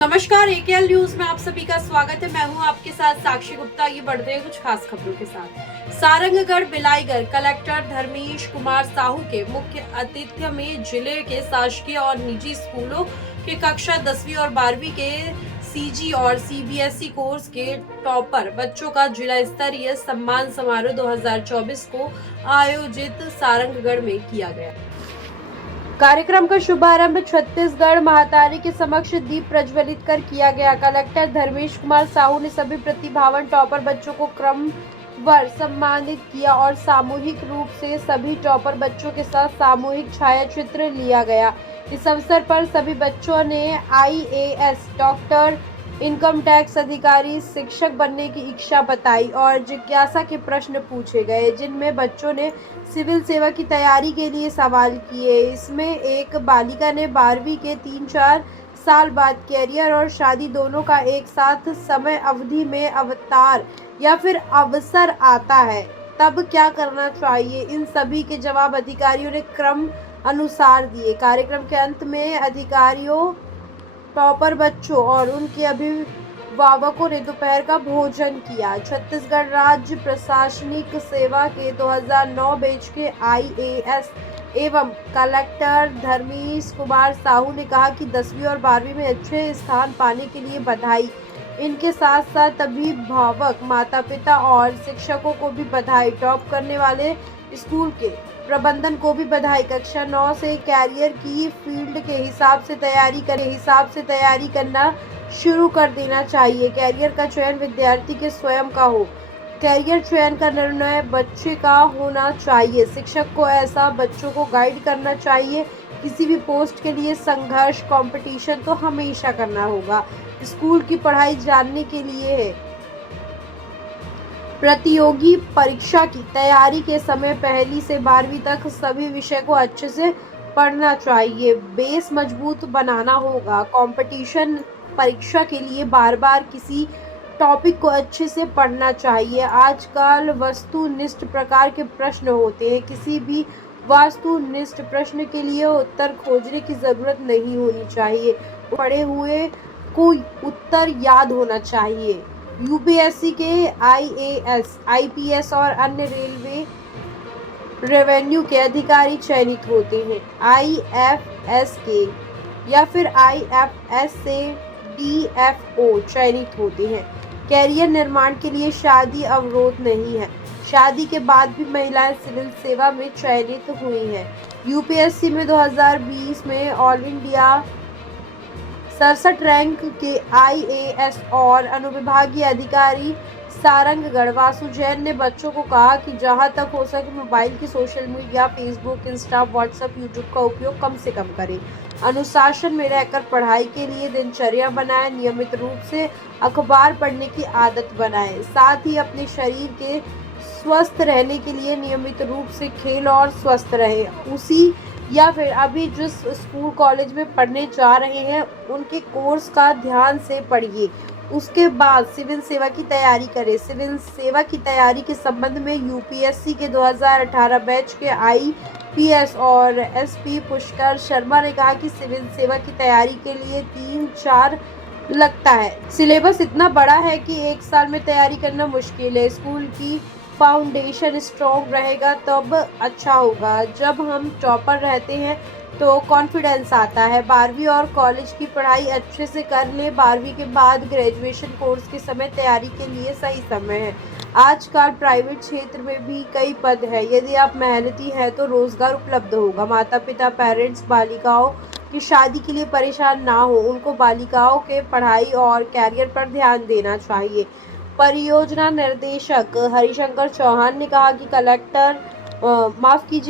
नमस्कार, एकेएल न्यूज में आप सभी का स्वागत है। मैं हूं आपके साथ साक्षी गुप्ता। ये बढ़ते हैं कुछ खास खबरों के साथ। सारंगगढ़ बिलाईगढ़ कलेक्टर धर्मेश कुमार साहू के मुख्य आतिथ्य में जिले के शासकीय और निजी स्कूलों के कक्षा 10वीं और 12वीं के सीजी और सीबीएसई कोर्स के टॉपर बच्चों का जिला स्तरीय सम्मान समारोह 2024 को आयोजित सारंगगढ़ में किया गया। कार्यक्रम का शुभारंभ छत्तीसगढ़ महातारी के समक्ष दीप प्रज्वलित कर किया गया। कलेक्टर धर्मेश कुमार साहू ने सभी प्रतिभावान टॉपर बच्चों को क्रमवार सम्मानित किया और सामूहिक रूप से सभी टॉपर बच्चों के साथ सामूहिक छायाचित्र लिया गया। इस अवसर पर सभी बच्चों ने आईएएस, डॉक्टर, इनकम टैक्स अधिकारी, शिक्षक बनने की इच्छा बताई और जिज्ञासा के प्रश्न पूछे गए, जिनमें बच्चों ने सिविल सेवा की तैयारी के लिए सवाल किए। इसमें एक बालिका ने 12वीं के 3-4 साल बाद कैरियर और शादी दोनों का एक साथ समय अवधि में अवतार या फिर अवसर आता है, तब क्या करना चाहिए। इन सभी के जवाब अधिकारियों ने क्रम अनुसार दिए। कार्यक्रम के अंत में अधिकारियों, टॉपर बच्चों और उनके अभिभावकों ने दोपहर का भोजन किया। छत्तीसगढ़ राज्य प्रशासनिक सेवा के 2009 बैच के आईएएस एवं कलेक्टर धर्मेश कुमार साहू ने कहा कि 10वीं और 12वीं में अच्छे स्थान पाने के लिए बधाई। इनके साथ साथ अभिभावक, माता पिता और शिक्षकों को भी बधाई। टॉप करने वाले स्कूल के प्रबंधन को भी बधाई। कक्षा 9 से कैरियर की फील्ड के हिसाब से तैयारी करना शुरू कर देना चाहिए। कैरियर का चयन विद्यार्थी के स्वयं का हो। कैरियर चयन का निर्णय बच्चे का होना चाहिए। शिक्षक को ऐसा बच्चों को गाइड करना चाहिए। किसी भी पोस्ट के लिए संघर्ष, कंपटीशन तो हमेशा करना होगा। स्कूल की पढ़ाई जानने के लिए है। प्रतियोगी परीक्षा की तैयारी के समय 1ली से 12वीं तक सभी विषय को अच्छे से पढ़ना चाहिए। बेस मजबूत बनाना होगा। कंपटीशन परीक्षा के लिए बार बार किसी टॉपिक को अच्छे से पढ़ना चाहिए। आजकल वस्तुनिष्ठ प्रकार के प्रश्न होते हैं। किसी भी वस्तुनिष्ठ प्रश्न के लिए उत्तर खोजने की जरूरत नहीं होनी चाहिए। पढ़े हुए को उत्तर याद होना चाहिए। यूपीएससी के आईएएस, आईपीएस और अन्य रेलवे, रेवेन्यू के अधिकारी चयनित होते हैं। आईएफएस के या फिर आईएफएस से डीएफओ चयनित होते हैं। कैरियर निर्माण के लिए शादी अवरोध नहीं है। शादी के बाद भी महिलाएं सिविल सेवा में चयनित हुई हैं। यूपीएससी में 2020 में ऑल इंडिया 67 रैंक के आईएएस और अनुविभागीय अधिकारी सारंगगढ़ वासु जैन ने बच्चों को कहा कि जहां तक हो सके मोबाइल की social media, Facebook, Insta, WhatsApp, YouTube का उपयोग कम से कम करें। अनुशासन में रहकर पढ़ाई के लिए दिनचर्या बनाएं। नियमित रूप से अखबार पढ़ने की आदत बनाएं। साथ ही अपने शरीर के स्वस्थ रहने के लिए नियमित रूप से खेल और स्वस्थ रहें। उसी या फिर अभी जिस स्कूल कॉलेज में पढ़ने जा रहे हैं उनके कोर्स का ध्यान से पढ़िए। उसके बाद सिविल सेवा की तैयारी करें। सिविल सेवा की तैयारी के संबंध में यूपीएससी के 2018 बैच के आईपीएस और एसपी पुष्कर शर्मा ने कहा कि सिविल सेवा की तैयारी के लिए 3-4 लगता है। सिलेबस इतना बड़ा है कि एक साल में तैयारी करना मुश्किल है। स्कूल की फाउंडेशन स्ट्रॉन्ग रहेगा तब अच्छा होगा। जब हम टॉपर रहते हैं तो कॉन्फिडेंस आता है। 12वीं और कॉलेज की पढ़ाई अच्छे से कर ले। 12वीं के बाद ग्रेजुएशन कोर्स के समय तैयारी के लिए सही समय है। आजकल प्राइवेट क्षेत्र में भी कई पद है। यदि आप मेहनती हैं तो रोजगार उपलब्ध होगा। माता पिता, पेरेंट्स बालिकाओं की शादी के लिए परेशान ना हो। उनको बालिकाओं के पढ़ाई और कैरियर पर ध्यान देना चाहिए। परियोजना निर्देशक हरिशंकर चौहान ने कहा कि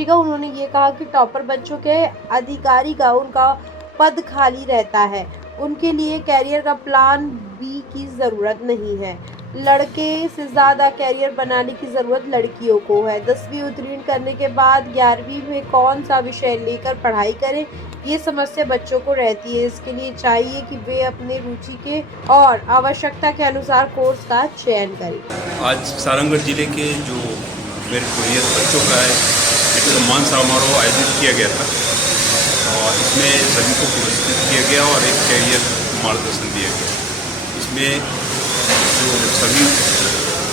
उन्होंने ये कहा कि टॉपर बच्चों के अधिकारी का उनका पद खाली रहता है। उनके लिए कैरियर का प्लान बी की ज़रूरत नहीं है। लड़के से ज़्यादा कैरियर बनाने की ज़रूरत लड़कियों को है। 10वीं उत्तीर्ण करने के बाद 11वीं में कौन सा विषय लेकर पढ़ाई करें, ये समस्या बच्चों को रहती है। इसके लिए चाहिए कि वे अपने रुचि के और आवश्यकता के अनुसार कोर्स का चयन करें। आज सारंगगढ़ जिले के जो मेरे कोरियर बच्चों का है एक सम्मान समारोह आयोजित किया गया था और इसमें सभी को पुरस्कृत किया गया और एक कैरियर मार्गदर्शन दिया गया। इसमें जो सभी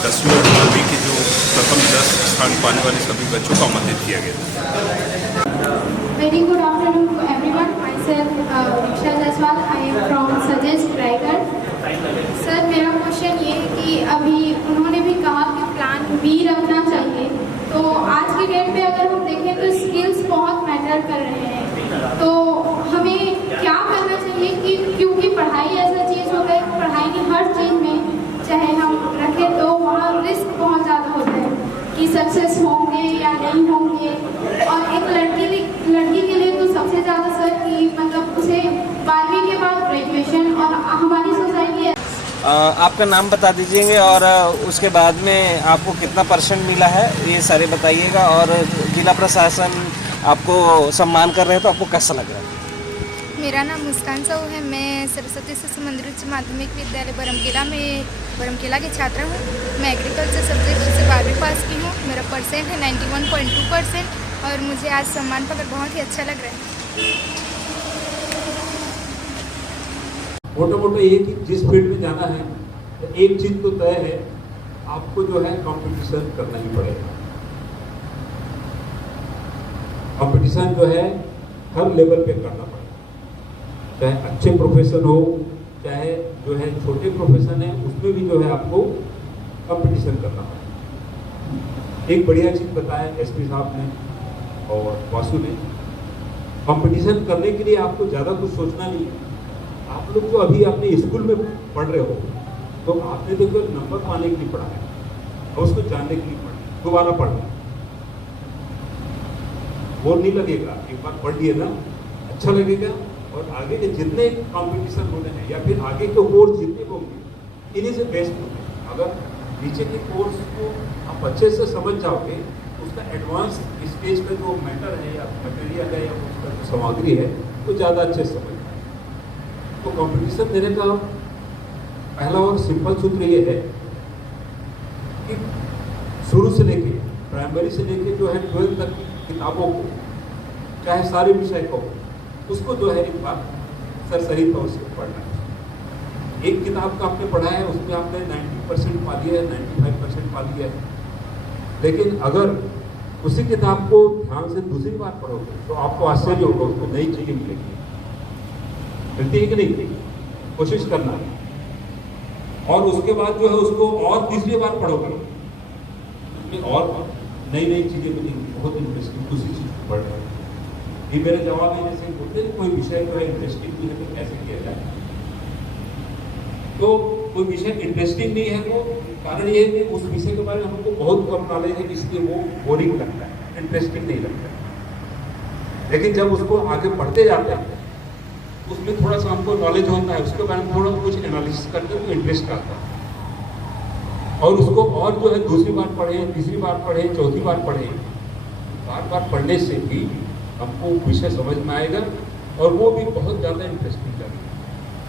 10वीं और 12वीं के जो प्रथम 10 स्थान पाने वाले सभी बच्चों का आमंत्रित किया गया। Very good afternoon to everyone. Myself, Diksha Jaiswal. I am from Suggest Raigad. Sir, मेरा क्वेश्चन ये है कि अभी उन्होंने भी कहा कि प्लान बी रखना चाहिए, तो आज की डेट में अगर हम देखें तो स्किल्स बहुत मैटर कर रहे हैं, तो हमें क्या करना चाहिए कि क्योंकि पढ़ाई ऐसा चीज़ हो गई, पढ़ाई की हर चीज़ में चाहे हम रखें तो वहाँ रिस्क बहुत ज़्यादा होता है कि सक्सेस होंगे या नहीं होंगे। और एक लड़की के लिए तो सबसे ज़्यादा सर कि मतलब उसे 12वीं के बाद ग्रेजुएशन, और हमारी सोसाइटी आपका नाम बता दीजिएंगे और उसके बाद में आपको कितना परसेंट मिला है ये सारे बताइएगा, और जिला प्रशासन आपको सम्मान कर रहे हैं तो आपको कैसा लग रहा है? मेरा नाम मुस्कान साहू है। मैं सरस्वती शिशु मंदिर उच्च माध्यमिक विद्यालय बरमकेला की छात्रा हूँ। मैं एग्रीकल्चर सब्जेक्ट से 12वीं पास की हूँ। मेरा परसेंट है 91.2% और मुझे आज सम्मान पाकर बहुत ही अच्छा लग रहा है। मोटा मोटा ये कि जिस फील्ड में जाना है तो एक चीज़ तो तय है, आपको जो है कंपटीशन करना ही पड़ेगा। कंपटीशन जो है हर लेवल पे करना पड़ेगा, चाहे अच्छे प्रोफेशन हो, चाहे जो है छोटे प्रोफेशन है, उसमें भी जो है आपको कंपटीशन करना पड़ेगा। एक बढ़िया चीज़ बताया एसपी साहब ने और वासु ने, कंपटीशन करने के लिए आपको ज़्यादा कुछ सोचना नहीं है। आप लोग जो अभी अपने स्कूल में पढ़ रहे हो तो आपने तो केवल नंबर पाने के लिए पढ़ा है और उसको जानने के लिए पढ़ा, दोबारा पढ़ना, बोर नहीं लगेगा। एक बार पढ़ लिए ना, अच्छा लगेगा। और आगे के जितने कंपटीशन होने हैं या फिर आगे के कोर्स जितने होंगे, इन्हीं से बेस्ट होंगे। अगर नीचे के कोर्स को आप अच्छे से समझ जाओगे, उसका एडवांस स्टेज का जो मैटर है या मटेरियल है या उसका जो सामग्री है वो ज़्यादा अच्छे से समझ। तो कंपटीशन देने का पहला और सिंपल सूत्र ये है कि शुरू से लेके प्राइमरी से लेके जो है 12th तक की किताबों को, चाहे सारे विषय को, उसको जो है एक बार सरसरी तौर से पढ़ना है। एक किताब का आपने पढ़ा है, उसमें आपने 90% पा लिया है, 95% पा लिया है, लेकिन अगर उसी किताब को ध्यान से दूसरी बार पढ़ोगे तो आपको आश्चर्य होगा, उसको नई चीज़ें मिलेगी। मिलती है कि नहीं? कोशिश करना है। और उसके बाद जो है उसको और तीसरी बार पढ़ोगे, उसमें और नई नई चीज़ें मिलेंगी, बहुत इंटरेस्टिंग दूसरी चीज़ पढ़ रहे हैं। ये मेरे जवाब में जैसे बोलते हैं कोई विषय जो है इंटरेस्टिंग नहीं है तो कैसे किया जाए। तो कोई विषय इंटरेस्टिंग नहीं है तो कारण ये है कि उस विषय के बारे में हमको बहुत कम नॉलेज है, इसलिए वो बोरिंग लगता है, इंटरेस्टिंग नहीं लगता है। लेकिन जब उसको आगे पढ़ते जाते हैं उसमें थोड़ा सा हमको नॉलेज होता है, उसके बारे में थोड़ा कुछ एनालिसिस करते हैं तो इंटरेस्ट आता है। और उसको और जो है दूसरी बार पढ़ें, तीसरी बार पढ़ें, चौथी बार पढ़ें, बार बार पढ़ने से भी हमको विषय समझ में आएगा और वो भी बहुत ज़्यादा इंटरेस्टिंग लगेगा।